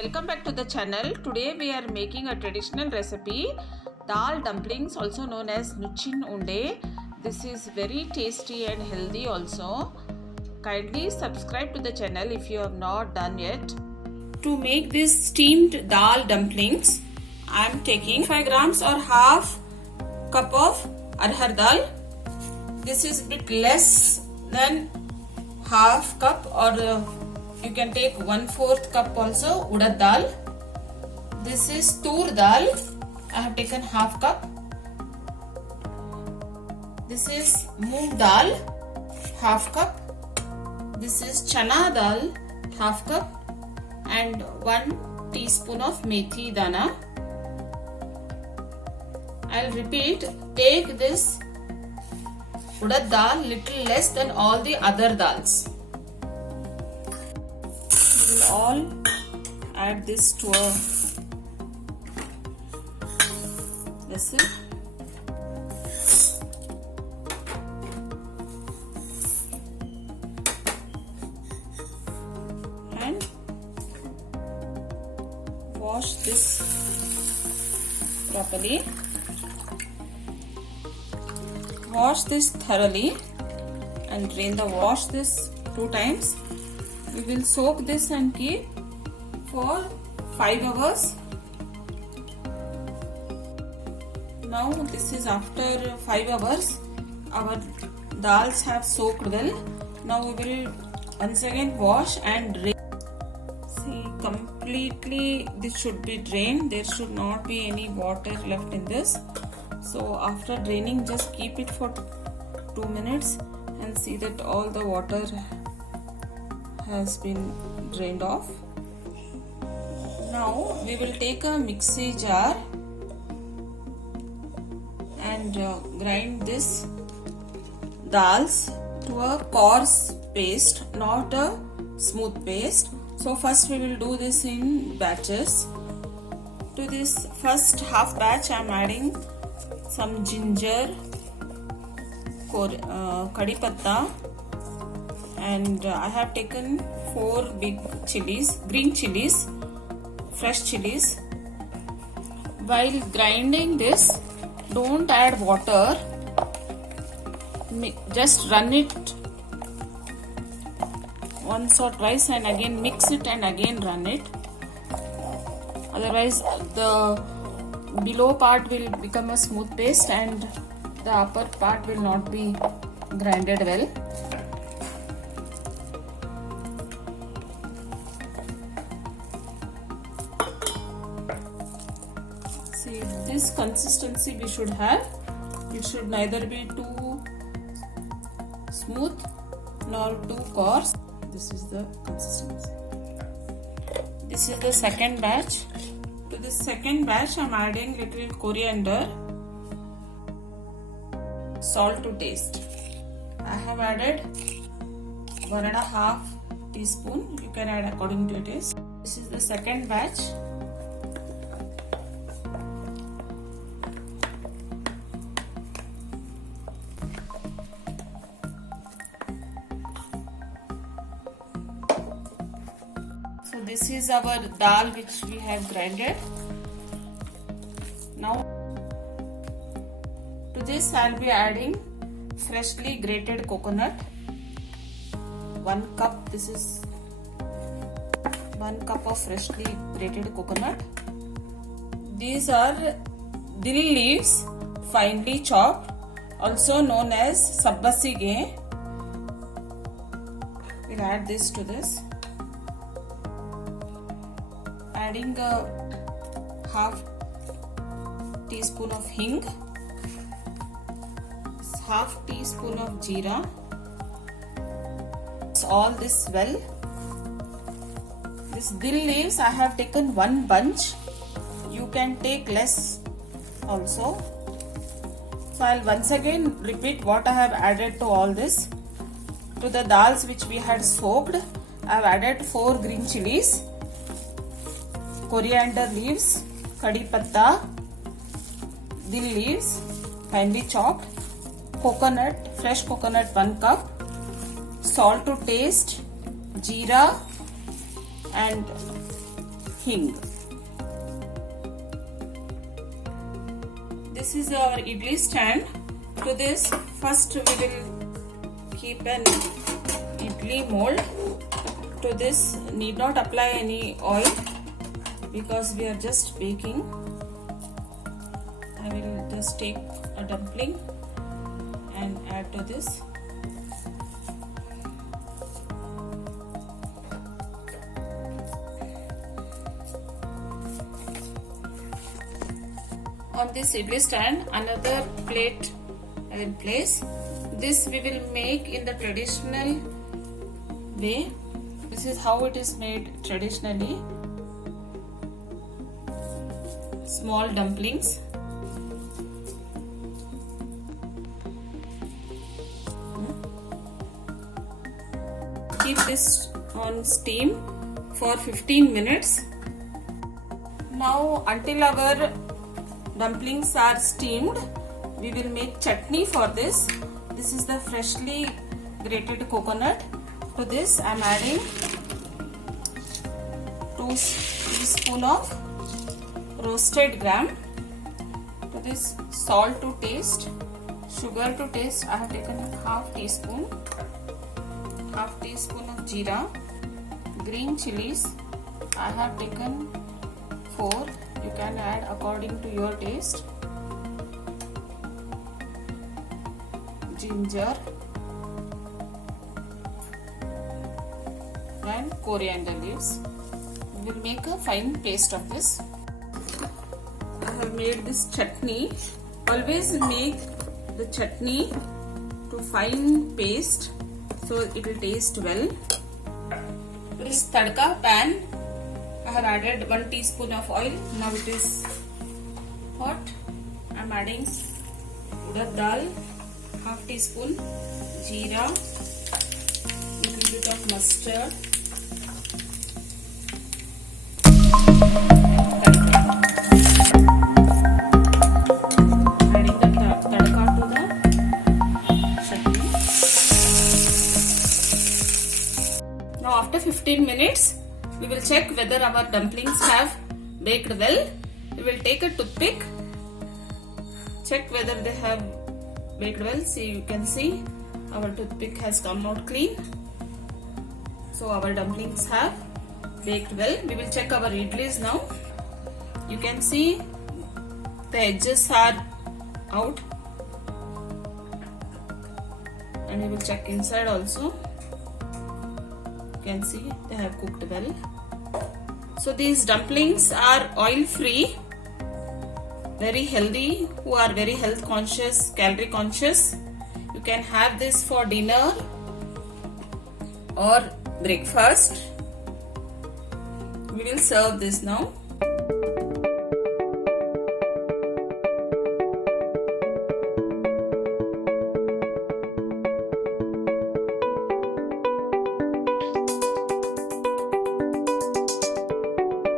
Welcome back to the channel. Today we are making a traditional recipe, dal dumplings, also known as nuchin unde. This is very tasty and healthy also. Kindly subscribe to the channel if you have not done yet. To make this steamed dal dumplings, I am taking 5 grams or half cup of arhar dal. This is a bit less than half cup, or you can take 1/4 cup also urad dal. This is tur dal. I have taken half cup. This is moong dal, half cup. This is chana dal, half cup, and 1 teaspoon of methi dana. I'll repeat. Take this urad dal little less than all the other dals. We will all add this to a vessel. And wash this properly. Wash this thoroughly and drain the wash this 2 times. We will soak this and keep for 5 hours. Now this is after 5 hours. Our dals have soaked well. Now we will once again wash and drain. See, completely this should be drained. There should not be any water left in this. So after draining, just keep it for 2 minutes and see that all the water has been drained off. Now we will take a mixie jar and grind this dals to a coarse paste, not a smooth paste. So first we will do this in batches. To this first half batch I am adding some ginger, kadi patta, and I have taken 4 big chilies, green chilies, fresh chilies. While grinding this, don't add water, just run it once or twice and again mix it and again run it. Otherwise the below part will become a smooth paste and the upper part will not be grinded well. See, this consistency we should have. It should neither be too smooth nor too coarse. This is the consistency. This is the second batch. To this second batch I am adding little coriander, salt to taste. I have added 1.5 teaspoon. You can add according to your taste. This is the second batch. So this is our dal which we have grinded. Now to this I will be adding freshly grated coconut. 1 cup. This is 1 cup of freshly grated coconut. These are dill leaves, finely chopped, also known as sabbasige. We'll add this to this. Adding a half teaspoon of hing, half teaspoon of jeera. All this well. This dill leaves I have taken 1 bunch. You can take less also. So I'll once again repeat what I have added to all this. To the dals which we had soaked, I have added 4 green chilies, coriander leaves, kadi patta, dill leaves, finely chopped, coconut, fresh coconut 1 cup, salt to taste, jeera, and hing. This is our idli stand. To this, first we will keep an idli mold. To this, need not apply any oil because we are just baking. I will just take a dumpling and add to this. On this idli stand, another plate I will place. This we will make in the traditional way. This is how it is made traditionally. Small dumplings. Keep this on steam for 15 minutes. Now, until our dumplings are steamed, we will make chutney for this. This is the freshly grated coconut. To this, I am adding 2 teaspoons of roasted gram. To this, salt to taste, sugar to taste. I have taken half teaspoon of jeera, green chilies. I have taken 4. You can add according to your taste. Ginger and coriander leaves. We will make a fine paste of this. I have made this chutney. Always make the chutney to fine paste so it will taste well. This tadka pan, I have added 1 teaspoon of oil. Now it is hot. I am adding urad dal, half teaspoon, jeera, little bit of mustard, adding the tadka to the chutney. Now after 15 minutes, we will check whether our dumplings have baked well. We will take a toothpick, check whether they have baked well. See, you can see our toothpick has come out clean. So our dumplings have baked well. We will check our idlis now. You can see the edges are out, and we will check inside also. You can see they have cooked well. So these dumplings are oil free, very healthy. Who are very health conscious, calorie conscious, you can have this for dinner or breakfast. We will serve this now.